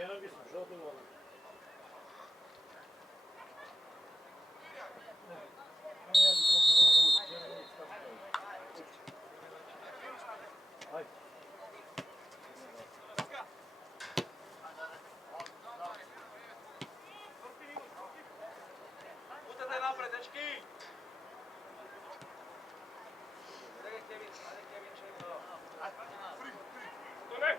Včera bismo žodili ono. Putate napred, dečki! Ajde, Kevin, čekaj. To ne!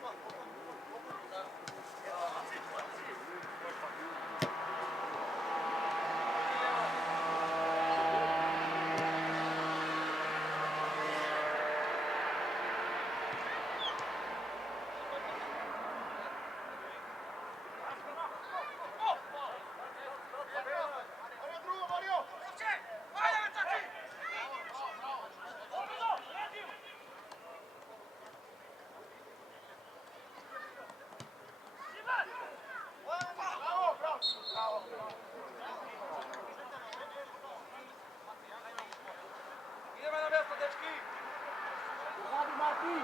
Ideme na mjesto, dečki! Radi Mati!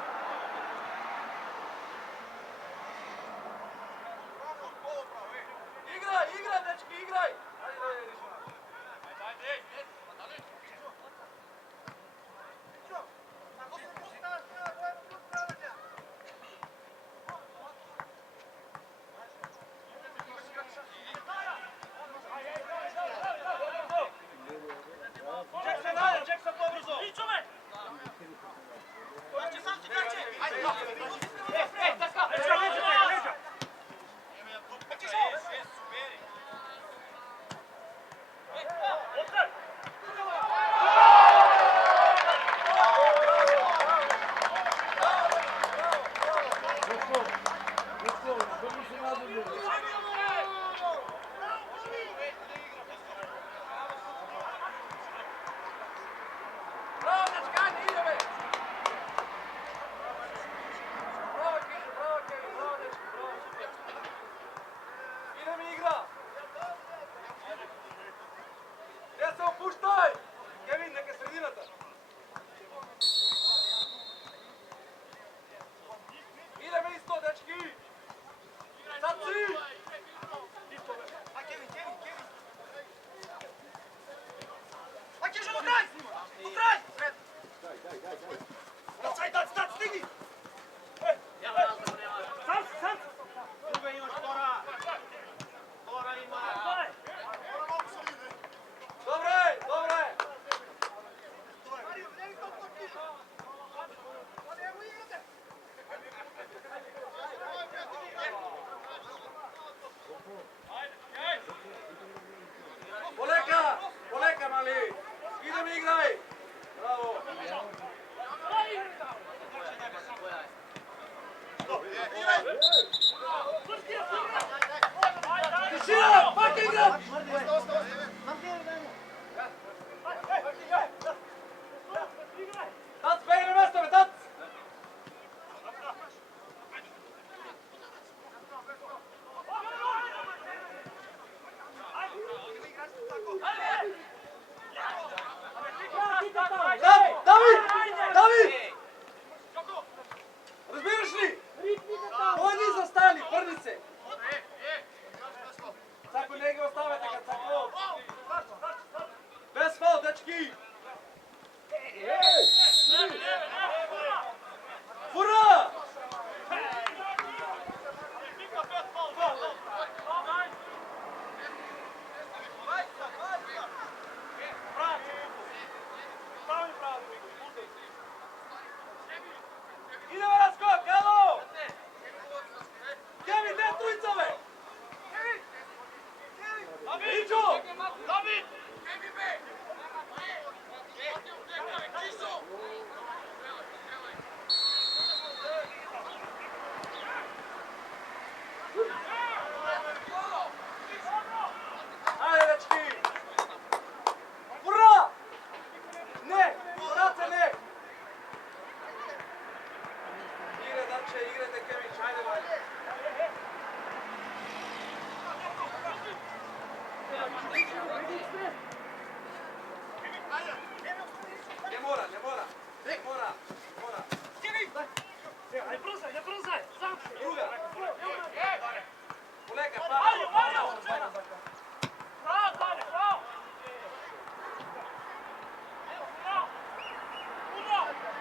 Igraj, dečki, igraj! Ajde. Jackson, pobrzo! Ičome! Sam ti kače! Ajde! Taska! Leđa! Puštaj! Kevin, neka sredinata! Ideme isto, dečki! Sad si! Kevin! Kežo, utraj! Daj! Stigni! Sam! Druga imaš Tora! Tora ima! Dobre! Poleka, mali! Idem igraj! Bravo! Tišina! Pak igram! Tac, begi na mjesto me, tac! David! Разбираш ли? Кой ни застали? Върни се! Цако не ги оставя така, Цако! Без фал, дечки! Фура! Ideme na skok, alo! Kevin, ne trojica, be! Iđo! David! Ajde, dečki! Ura! Ne! Vrace, ne! Igrajte, Kevin, ajde, ajde! Ne mora. Kevin! Ajde, brzo! Druga! Collega, para. Bravo, Dani, bravo. Uno.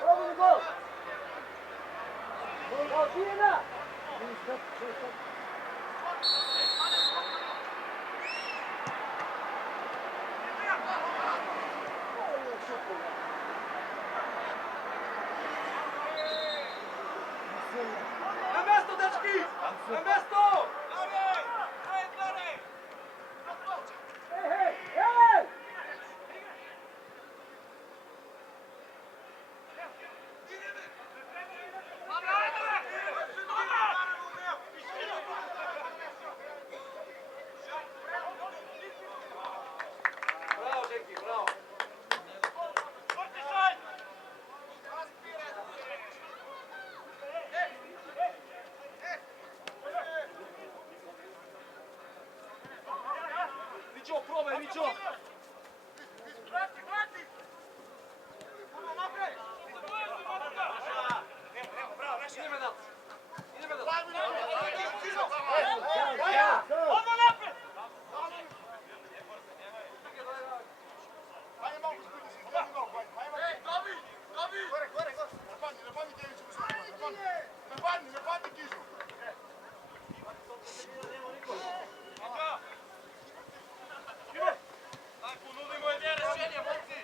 Probaj gol! Gol, Tijena! Na mjesto, dečki! Na mjesto! Hej, hej! Bravo, dečki, bravo! Mićo, probaj, Mićo! Ideme da! Ideme da! Odmah napred! Ponudimo jedno rješenje, momci!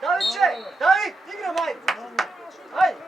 Daviće! David, igram, ajde! Ajde!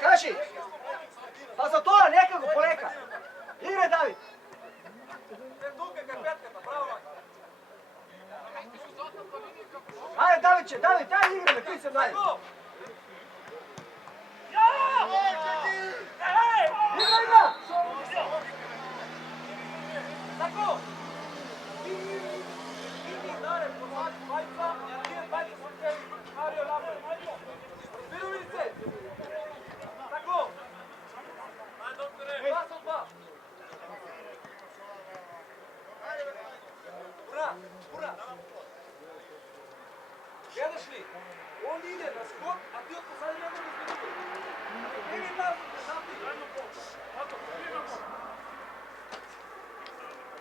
Kaži! Pa za to nekako poleka! Igre, David! Ajde, Daviće, David, ajde igre me, ti sam dalje! Igra, igra! Tako! Vidovice! Tako! Dva su dva! Ura! Ura! Gledaš li? On ide na skok, a ti od pozadnje ne možeš vidjeti. Ne vidi da zapri. Ajmo po. Tako, primamo.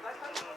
Daj stani.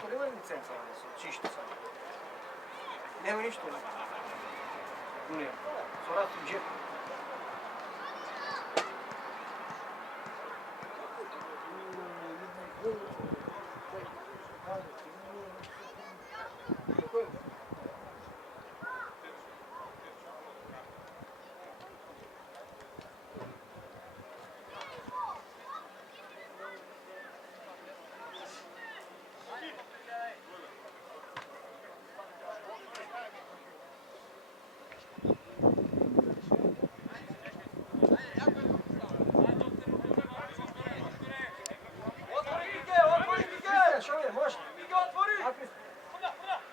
To nemaju licenca, oni su čišti sad. Nemaju ništa. Unija. S vratom u džepu. Šovjer, može? Iga otvori!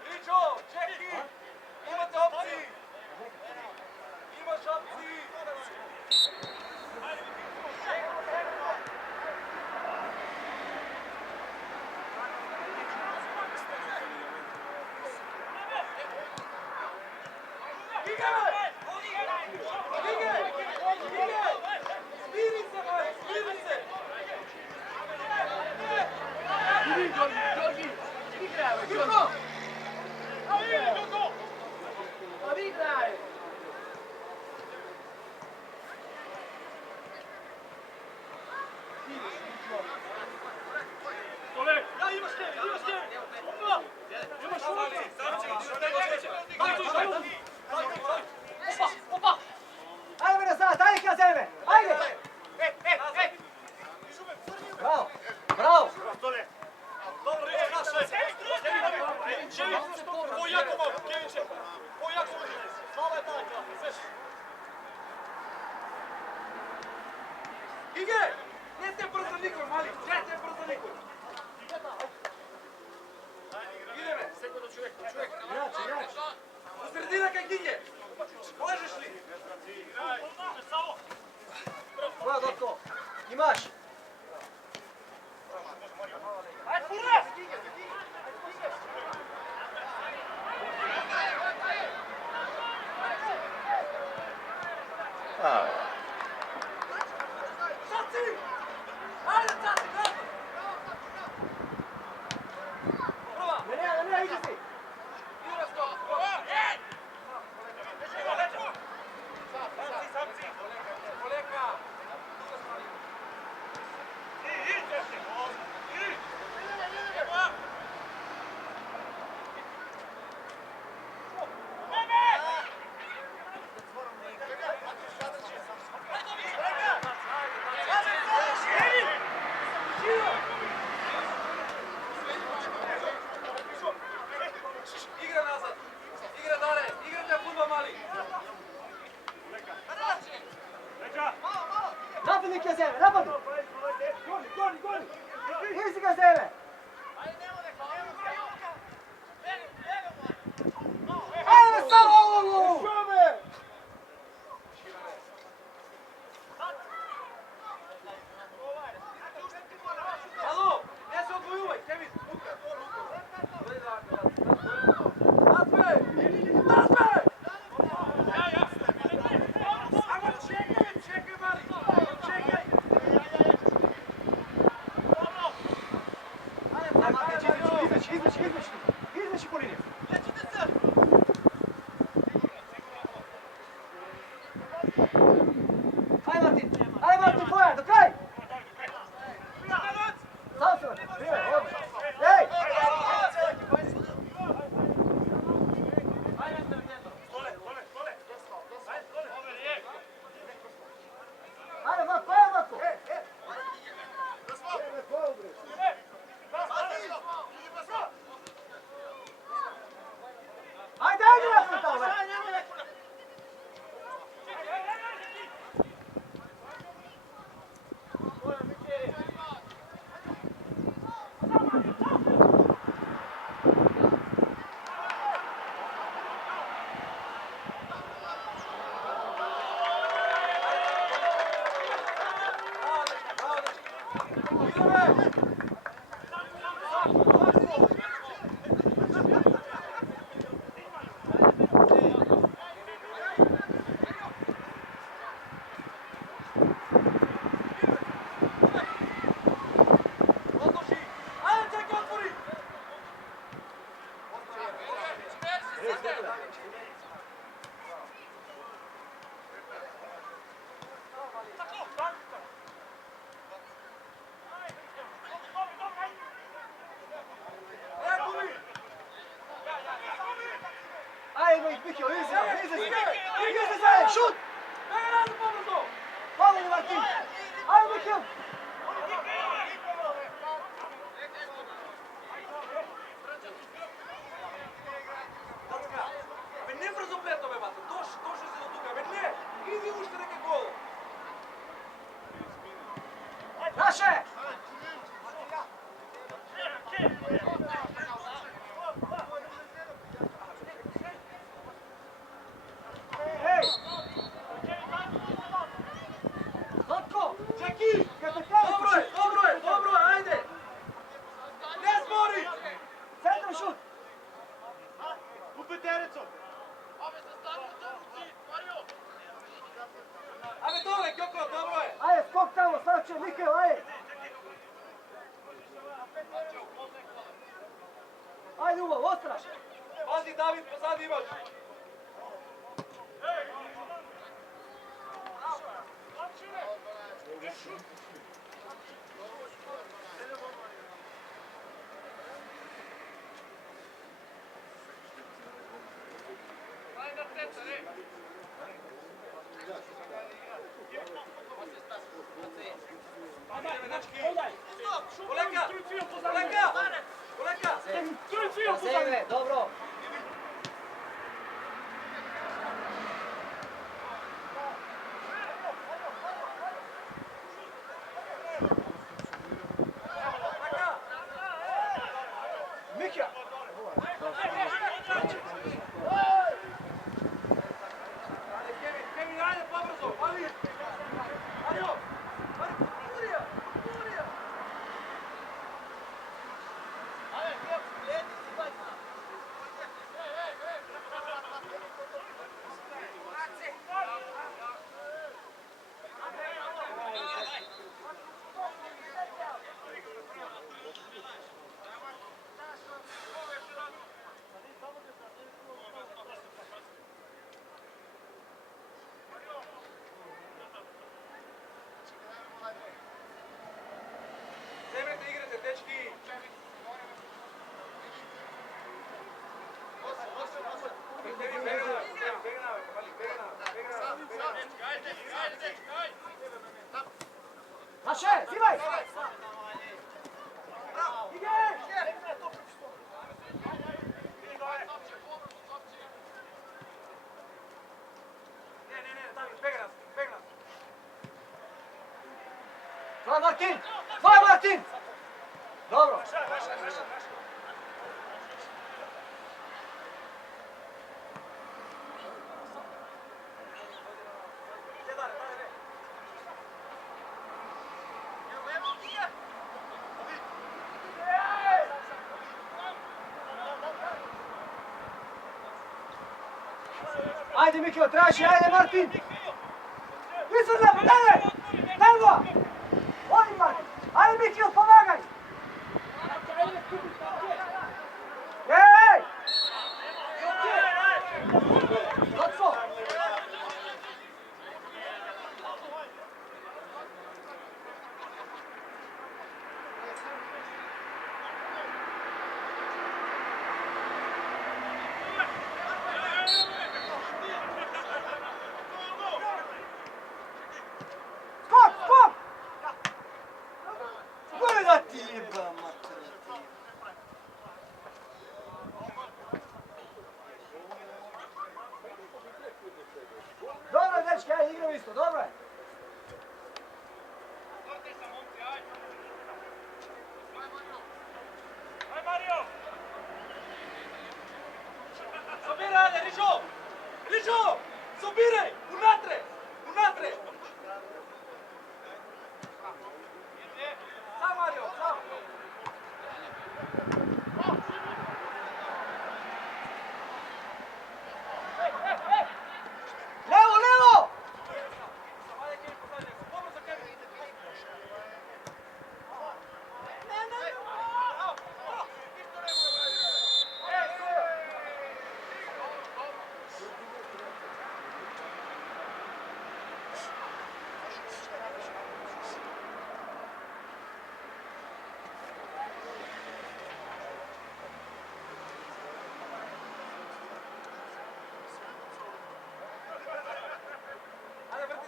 Riđo, čeki! Imate opciji! Imaš opciji! Ige! Ige! Ige! Smiri se, Mari, smiri se! Juko! Pa vi igraj! Ja, imaš te! Imaš Opa! Ajde me nazad, ajde ka sebe! Ajde! Bravo! Bravo! Dobro, Riđo, naše! Čevi, ovo jako malo, Keviće! Ovo jako malo, slava je taj klasa, sveš! Ige! Ne te brzo nikoj, mali! Ne te brzo nikoj! Ide me! Igrač! U sredina kaj Ige! Možeš li? Bravo, Dotko! Imaš! Ajde, Furnas! Caci! Ajde, Caci, gledaj! Prva! Ne, idi si! Igra skok! Samci! Koleka! Igra nazad! Igra dalje! Igrate fudbal, mali! Napadi ka sebe, napadi! Goli! Isi ka sebe! Ajde samo! Alo! Ne se odvojuvaj, Kevin! Nazve! Samo čekaj, mali! Čekaj! Izveći po liniju. Ajde Martin, tvoja, do kraj! Sam se Martin, prije, odmah. Ej! Ajde Matko, ajde Matko! Ajde Matko tamo! Naše! Hej! Zlatko! Čeki! Kapitan! Dobro je, ajde! Ne zbori! Centar šut! U petericom! Ajde dole, Kjoko, dobro je! Ajde, skok tamo, sad će Mikael, ajde! Ajde, Uvo, ostraš! Pazi, David, pozadi imaš! Zeve, dobro! Mikja! Kevin, ajde, pobrzo, ali! Adio! Nemojte igrate, dečki! Naše, zivaj! Tvoj Martin! Tvoj Martin! Dobro! Ajde Mikio, traži, ajde Martin! Izvrljamo, daj! Evo! Oni Martin! Ajde Mikio, pomagaj! Ej! Otko! Skok, skok! Gore da ti jeba, mater. Dobro, dečki, ajde igramo isto, dobro je. Sobiraj, ajde, Rižo! Rižo! Sobiraj! Unatre! Unatre! Sam, Mario, sam! Levo, levo! Ajde, Kevin, pozadi, dobro za Kevin!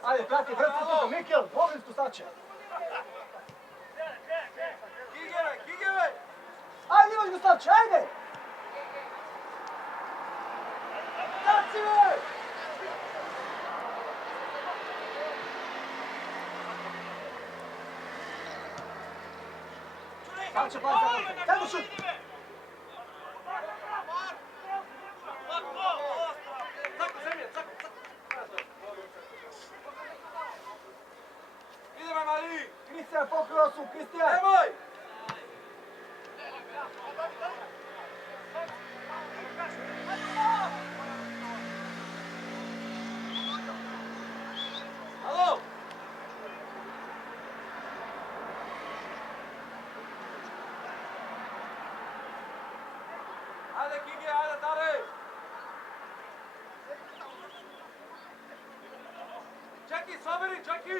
Ajde, prati, vrti tu, Mikel, Ogrinsku staće. Kigeve, Kigeve! Ajde, imaš go staće, ajde! Staci me! Samo će pali za loptu. Samo šut. Cako, zemlje, cako. Idemo, Mali! Kristijan, pokrio su, Kristijan! Nemoj! Alo! Ajde, Kiki, ajde, Tare! Čeki, saberi, čeki!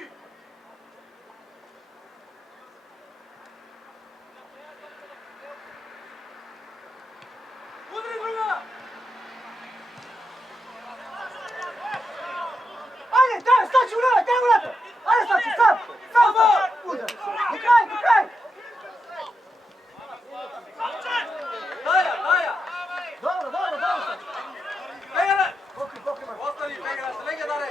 Udri druga! Ajde, daj, staći u rad, daj u rad! Ajde, staći, sad! Sad! Udar! Do kraj, do kraj! Daja! Dobro, dobro, dobro, staći! Pegale! Pokri, Marko! Ostani, pegale se, legge Tare!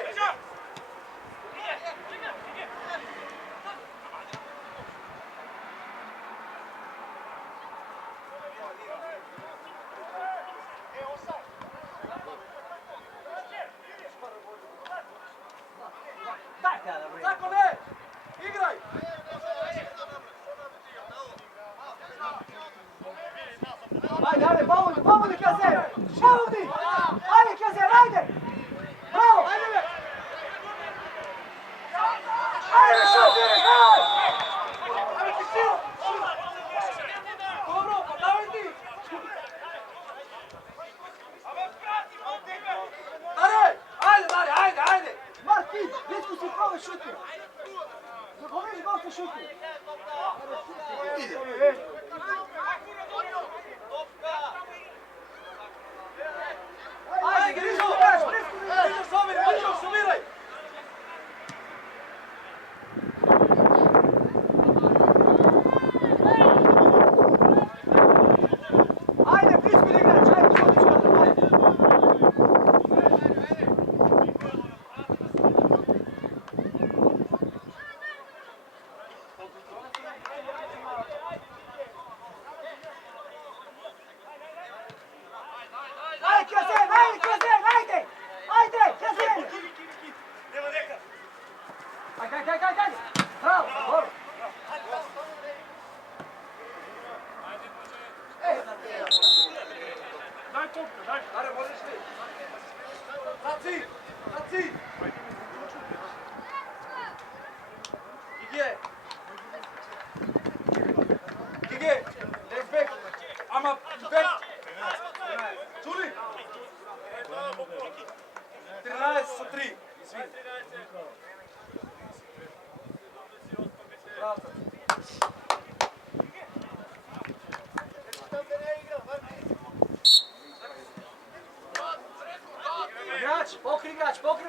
Daj, kada, bre! Tako ne! Igraj! Ajde, ajde, pomodi Kazer! Pomodi! Ajde, Kazer, ajde! Bravo! Ajde, be! Ajde, šut, ajde! Ajde ti silo! Dobro, pa davaj ti! Tare! Ajde! Marki, Vitko si probaj šuti! Zapomeđi gol se šuti! Ajde, Grižo! Grižo, sumiraj! Ajde, Frisko da igrač, ajde, šutić kada, ajde! Ajde, Kazer, ajde! Ajde, Kazer! Nema neka! Ajde! Bravo, dobro! Daj topka, daj! Tare, možeš ti! Zaci! Gige! Let's back! Ama back! Čuli? 13 sa 3. Izvini. Bravo. Igrač, pokri!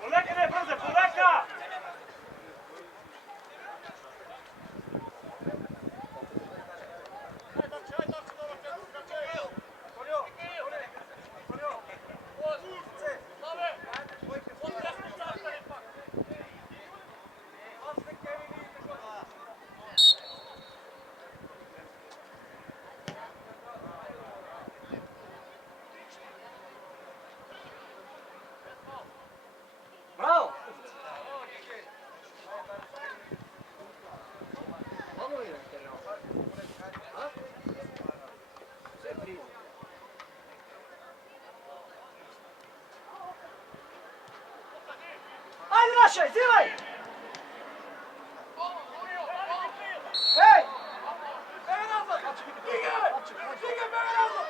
Poleka, ne, brzo, poleka! Bravo! Vamo li na terenu? A? Sve prizu. Ajde našaj, zivaj! Hej! Bebe nazad! Gige! Gige, bebe nazad!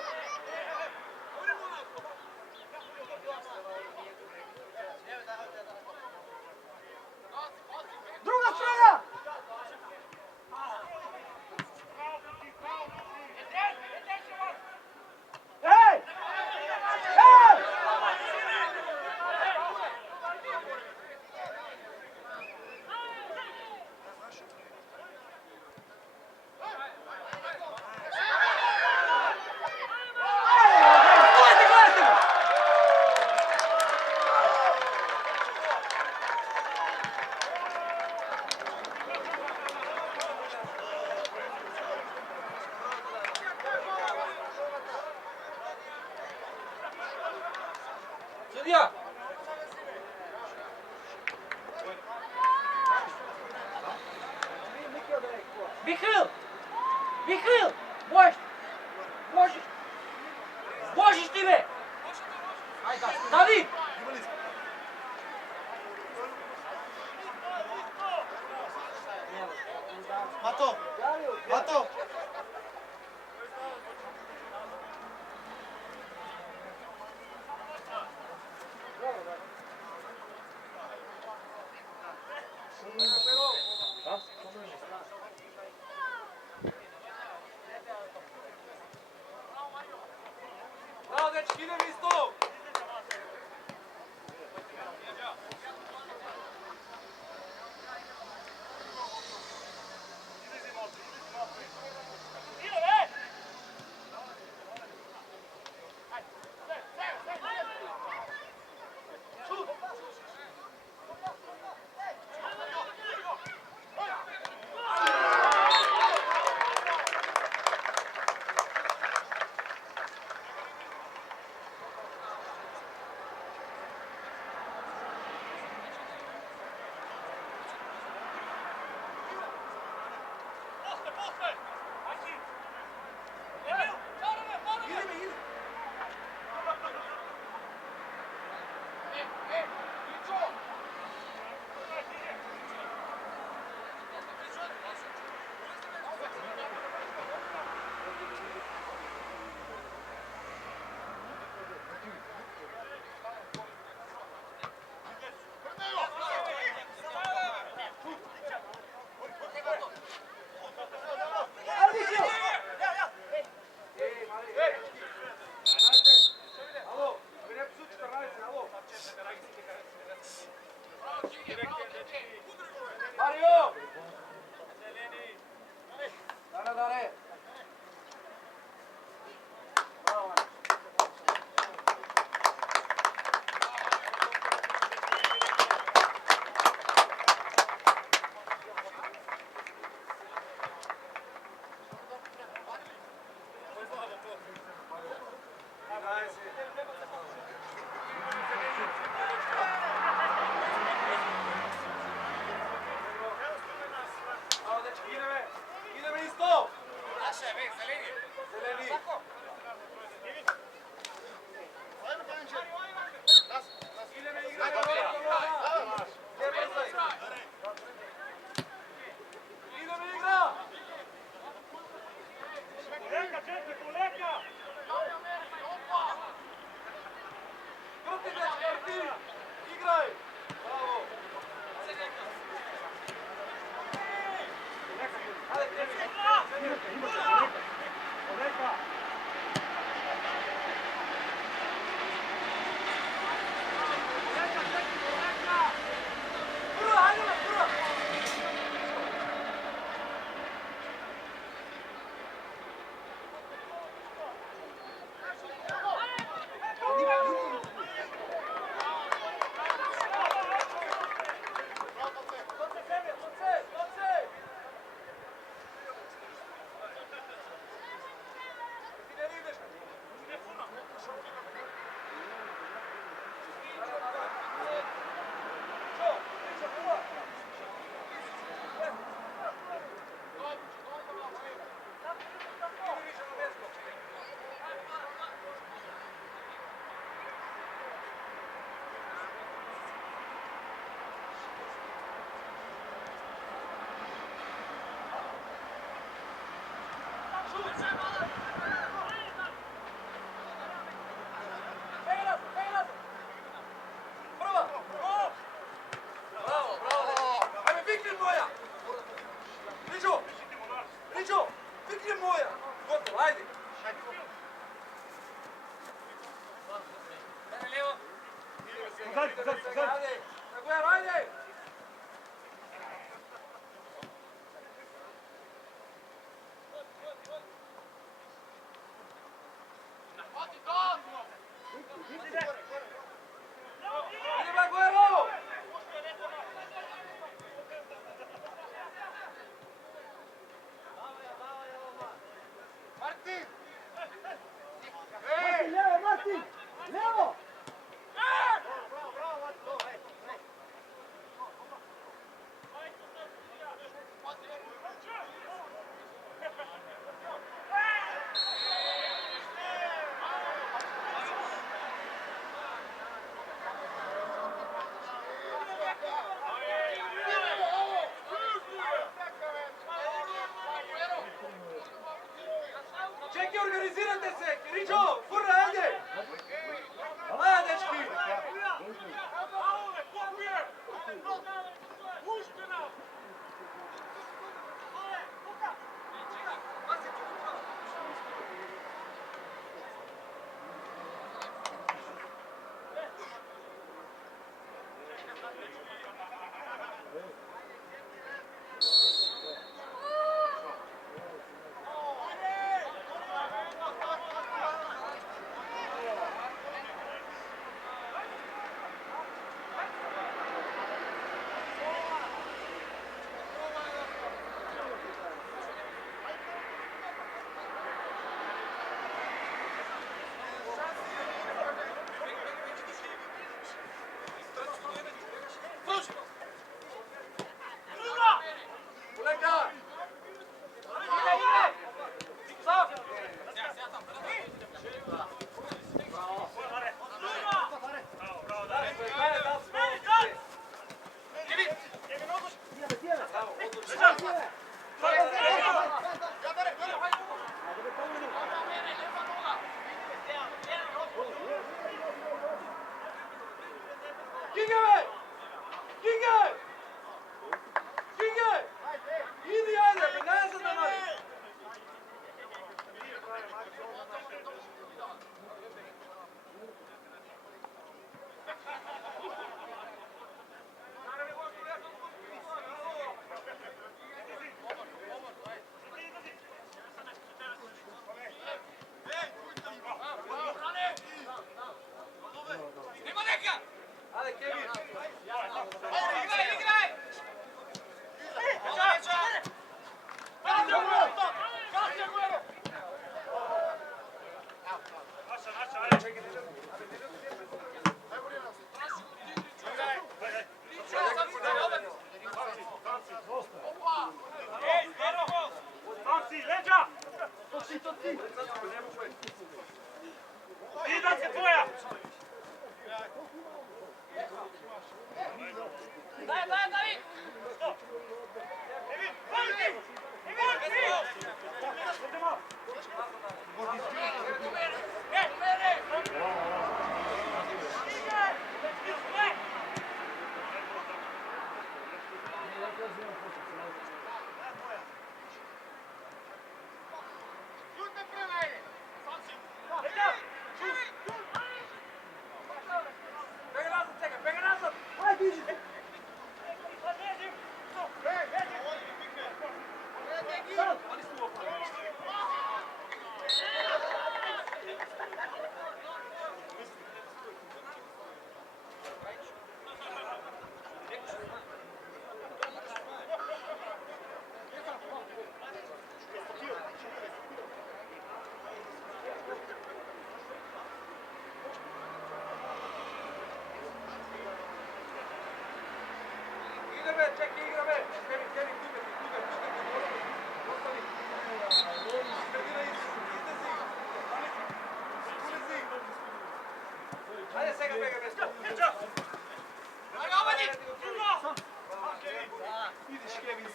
Druga strana! Hej! Hej! Sudija! Mihail! Mihail! Možeš! Možeš! Možeš ti be! Stavi! Mato! Mato! Bravo, dečki, idem isto! Mario! Dare, dare! Ideme isto! Zeleni! Ideme igrati! Ne brzaj! Ideme igra! Krti, dečki, krti! Igraj! Bravo! Martin, Leo! organizirajte se! Kirićo, furna, ajde! Ajde, dečki!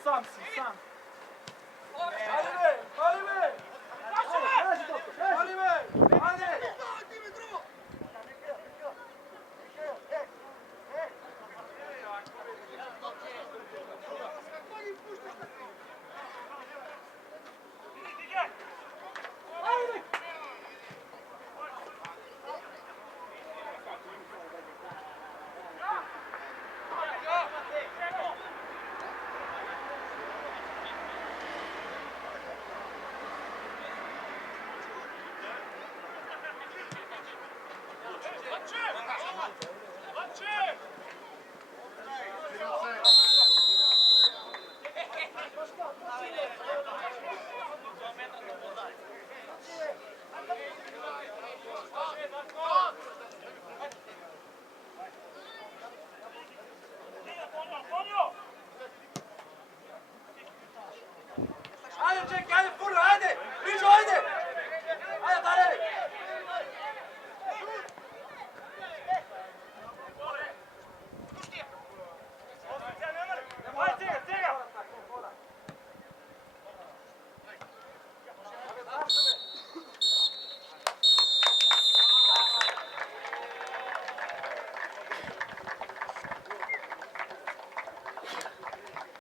Sam si, sam. Ajde, čekaj, ajde, furna!